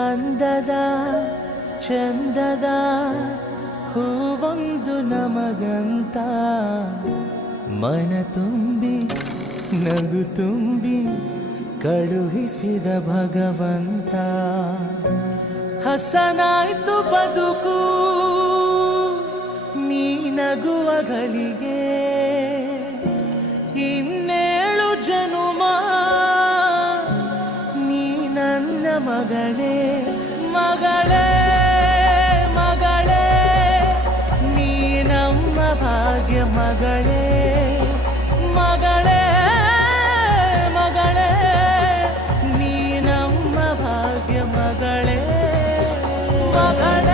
ಅಂದದ ಚಂದದ ಹೂವೊಂದು ನಮಗಂತ ಮನ ತುಂಬಿ ನಗು ತುಂಬಿ ಕಳುಹಿಸಿದ ಭಗವಂತ ಹಸನಾಯ್ತು ಬದುಕು ನೀ ನಗುವ ಗಳಿಗೆ ಇನ್ನೇಳು ಜನುಮ ನೀ ನನ್ನ ಮಗಳೇ ಮಗಳೇ ಮಗಳೇ ನೀ ನಮ್ಮ ಭಾಗ್ಯ ಮಗಳೇ ಮಗಳೇ ಮಗಳೇ ನೀ ನಮ್ಮ ಭಾಗ್ಯ ಮಗಳೇ ಮಗಳೇ